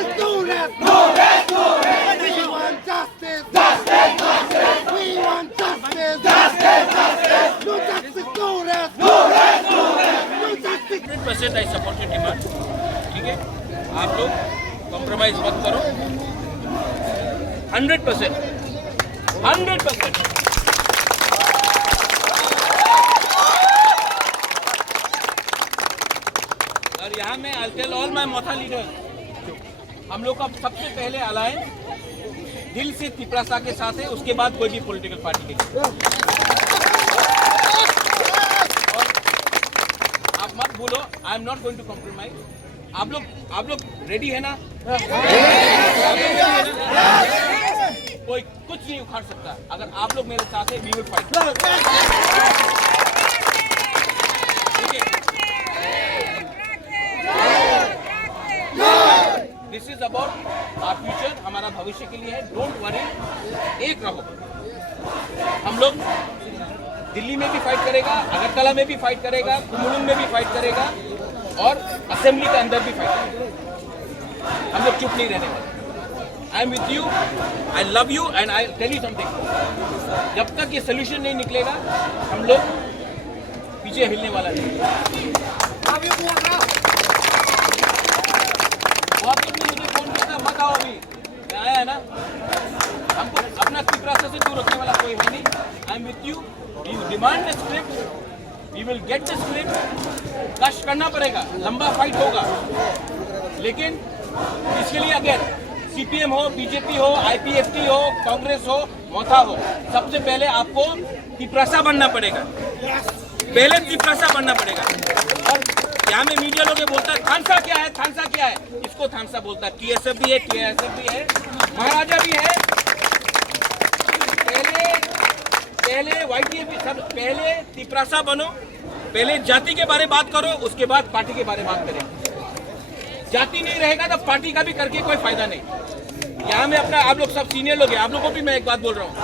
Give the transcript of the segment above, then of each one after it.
justice, no rest. No rest, no rest. We want justice. Justice, justice. We want justice. Justice, justice. No justice, no rest. No rest, no rest. No justice. 100% I support your demand. ठीक है, आप लोग compromise मत करो। 100%। और यहाँ में I'll tell all my Motha leaders, हम लोग का सबसे पहले अलायंस दिल से तिपरासा के साथ है, उसके बाद कोई भी पॉलिटिकल पार्टी के लिए। और आप मत बोलो I am not going to compromise. आप लोग रेडी है ना? कोई कुछ नहीं उखाड़ सकता अगर आप लोग मेरे साथ है। We will fight. This is about our future, हमारा भविष्य के लिए है। डोंट वरी, एक रहो। हम लोग दिल्ली में भी फाइट करेगा, अगरतला में भी फाइट करेगा, कुमलुंग में भी फाइट करेगा और असेंबली के अंदर भी फाइट करेगा। हम लोग चुप नहीं रहने वाले। I am with you, I love you and I tell you something, जब तक ये सोल्यूशन नहीं निकलेगा हम लोग पीछे हिलने वाला नहीं। बहुत लोग ने मुझे फोन किया था, मत आओ अभी, मैं आया है ना। हमको अपना तिपरासा से दूर रखने वाला कोई है नहीं। I am with you, you demand the script, we will get the script. कष्ट करना पड़ेगा, लंबा फाइट होगा, लेकिन इसके लिए अगर सीपीएम हो, बीजेपी हो, आईपीएफटी हो, कांग्रेस हो, मोथा हो, सबसे पहले आपको तिपरासा बनना पड़ेगा। पहले तिपरासा बनना पड़ेगा। और यहाँ में मीडिया लोग बोलता है थानसा क्या है, थानसा क्या है, इसको थानसा बोलता है। टीएसएफ भी है, टीएसएफ भी है, महाराजा भी है। पहले वाईटीएफ भी, सब पहले तिपरासा बनो, पहले जाति के बारे में बात करो, उसके बाद पार्टी के बारे में बात करें। जाति नहीं रहेगा तो पार्टी का भी करके कोई फायदा नहीं। यहाँ में अपना आप लोग सब सीनियर लोग हैं, आप लोगों को भी मैं एक बात बोल रहा हूँ,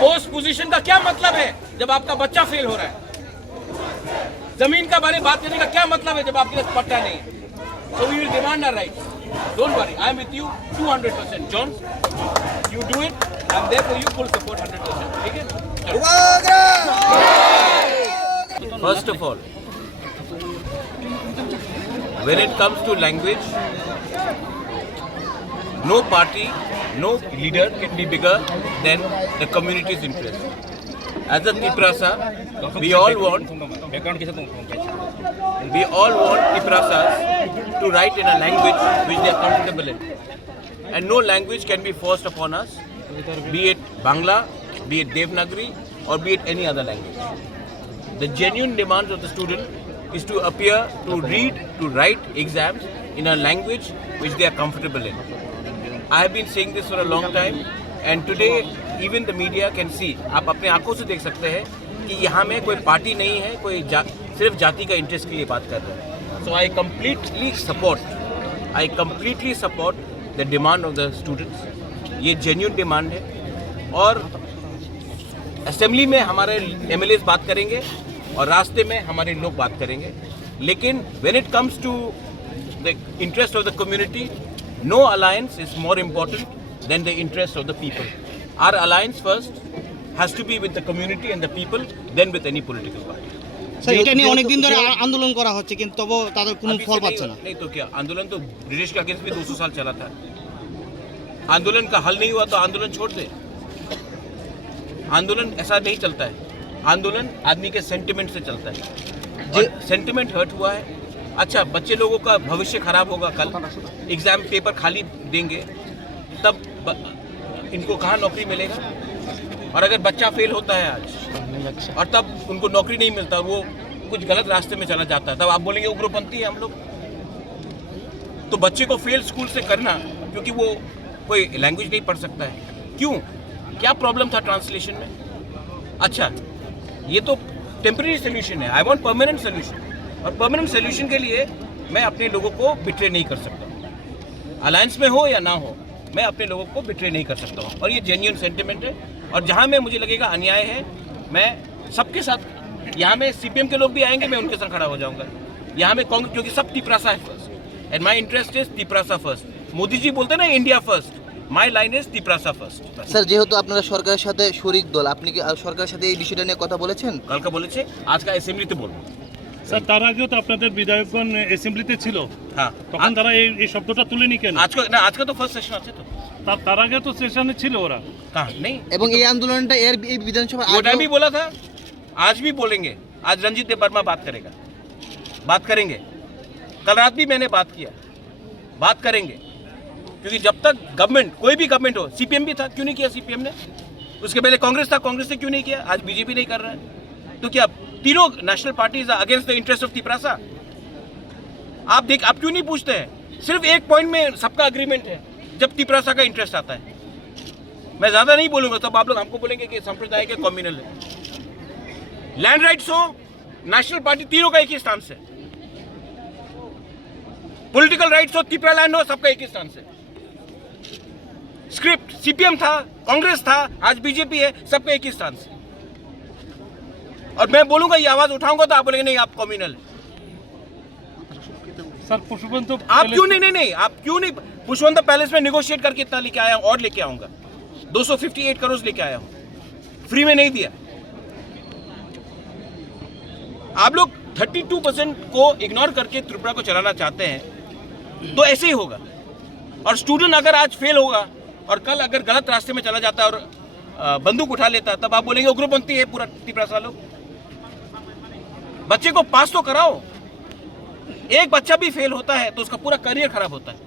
पोस्ट पोजीशन का क्या मतलब है जब आपका बच्चा फेल हो रहा है? जमीन का बारे में बात करने का क्या मतलब है जब आपके पास पट्टा नहीं है? So we will demand our rights. Don't worry, I am with you 200%। John, you do it, I am there for you, full support 100%। ठीक है। First of all, when it comes to language, no party, no leader can be bigger than the community's interest. As a Tiprasa, we all want Tiprasas to write in a language which they are comfortable in. And no language can be forced upon us, be it Bangla, be it Devanagari, or be it any other language. The genuine demands of the student is to appear, to read, to write exams in a language which they are comfortable in. I have been saying this for a long time and today even the media can see, आप अपने आंखों से देख सकते हैं कि यहाँ में कोई पार्टी नहीं है, कोई सिर्फ जाति का इंटरेस्ट के लिए बात कर रहे हैं। So I completely support the demand of the students. ये genuine demand है और असेंबली में हमारे एमएलएस बात करेंगे और रास्ते में हमारे लोग बात करेंगे। लेकिन when it comes to the interest of the community, no alliance is more important than the interest of the people. Our alliance first has to be with the community and the people, then with any political party. Sir, এটা নিয়ে অনেকদিন ধরে আন্দোলন করা হচ্ছে কিন্তু তবু তাদের কোনো ফল পাচ্ছে না। नहीं तो क्या, आंदोलन तो ब्रिटिश के अगेंस्ट भी 200 साल चला था। आंदोलन का हल नहीं हुआ तो आंदोलन छोड़ दे। आंदोलन ऐसा नहीं चलता है। आंदोलन आदमी के सेंटिमेंट से चलता है और सेंटिमेंट हर्ट हुआ है। अच्छा, बच्चे लोगों का भविष्य खराब होगा, कल एग्जाम पेपर खाली देंगे तब इनको कहाँ नौकरी मिलेगा? और अगर बच्चा फेल होता है आज और तब उनको नौकरी नहीं मिलता, वो कुछ गलत रास्ते में चला जाता है, तब आप बोलेंगे उग्रपंथी है हम लोग। तो बच्चे को फेल स्कूल से करना क्योंकि वो कोई लैंग्वेज नहीं पढ़ सकता है, क्यों? क्या प्रॉब्लम था ट्रांसलेशन में? अच्छा, ये तो टेम्परेरी सोल्यूशन है। आई वांट परमानेंट सोल्यूशन, और परमानेंट सोल्यूशन के लिए मैं अपने लोगों को बिट्रे नहीं कर सकता। अलायंस में हो या ना हो, मैं अपने लोगों को बिट्रे नहीं कर सकता हूँ और ये जेन्युइन सेंटिमेंट है। और जहाँ में मुझे लगेगा अन्याय है, मैं सबके साथ, यहाँ में सीपीएम के लोग भी आएंगे, मैं उनके साथ खड़ा हो जाऊँगा। यहाँ में कांग्रेस, क्योंकि सब तिपरासा है first and my interest is Tiprasa first. Modi ji बोलते हैं ना India first, my line is Tiprasa first. Sir যেহেতু আপনারা সরকারের সাথে শরিক দল, আপনি কি সরকারের সাথে এই বিষয়টা নিয়ে কথা বলেছেন? কালকে বলেছে, আজকে অ্যাসেম্বলিতে বলবো। স্যার তার আগেও তো আপনাদের বিধায়কগণ অ্যাসেম্বলিতে ছিল, হ্যাঁ তখন তারা এই শব্দটা তুলেনি কেন? আজকে তো ফার্স্ট সেশন আছে তো, তার আগে তো সেশনে ছিল ওরা। कहाँ नहीं। এবং এই আন্দোলনটা এই বিধানসভা वो टाइम भी बोला था, आज भी बोलेंगे। आज रंजीत देव वर्मा बात करेगा, बात करेंगे। कल रात भी मैंने बात किया, बात करेंगे। क्योंकि जब तक गवर्नमेंट, कोई भी गवर्नमेंट हो, सीपीएम भी था, क्यों नहीं किया सीपीएम ने? उसके पहले कांग्रेस था, कांग्रेस ने क्यों नहीं किया? आज बीजेपी नहीं कर रहा है। तो क्या तीनों national parties against the interest of Tiprasa? आप क्यों नहीं पूछते हैं? सिर्फ एक पॉइंट में सबका अग्रीमेंट है, जब तिपरासा का इंटरेस्ट आता है। मैं ज्यादा नहीं बोलूंगा, तब आप लोग हमको बोलेंगे कि संप्रदाय के कम्युनल है। लैंड राइट्स हो, नेशनल पार्टी, तीनों का एक ही स्टांस है। पॉलिटिकल राइट्स हो, तिपरा लैंड हो, सबका एक ही स्टांस है। स्क्रिप्ट सीपीएम था, कांग्रेस था, आज बीजेपी है, सबका एक ही स्टांस है। और मैं बोलूंगा, ये आवाज उठाऊंगा तो आप बोलेंगे नहीं आप कम्युनल है। স্যার পশুপন্ত आप क्यों नहीं, आप क्यों नहीं? पुष्पवंत पैलेस में निगोशिएट करके इतना लेके आया हूं और लेके आऊंगा। 258 करोड़ लेके आया हूं, फ्री में नहीं दिया। आप लोग 32% को इग्नोर करके त्रिपुरा को चलाना चाहते हैं, तो ऐसे ही होगा। और स्टूडेंट अगर आज फेल होगा और कल अगर गलत रास्ते में चला जाता है और बंदूक उठा लेता है, तब आप बोलेंगे उग्रपंथी है पूरा त्रिपुरा लोग। बच्चे को पास तो कराओ। एक बच्चा भी फेल होता है तो उसका पूरा करियर खराब होता है।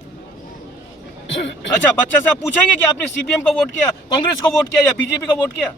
अच्छा, बच्चा से आप पूछेंगे कि आपने सीपीएम को वोट किया, कांग्रेस को वोट किया या बीजेपी को वोट किया?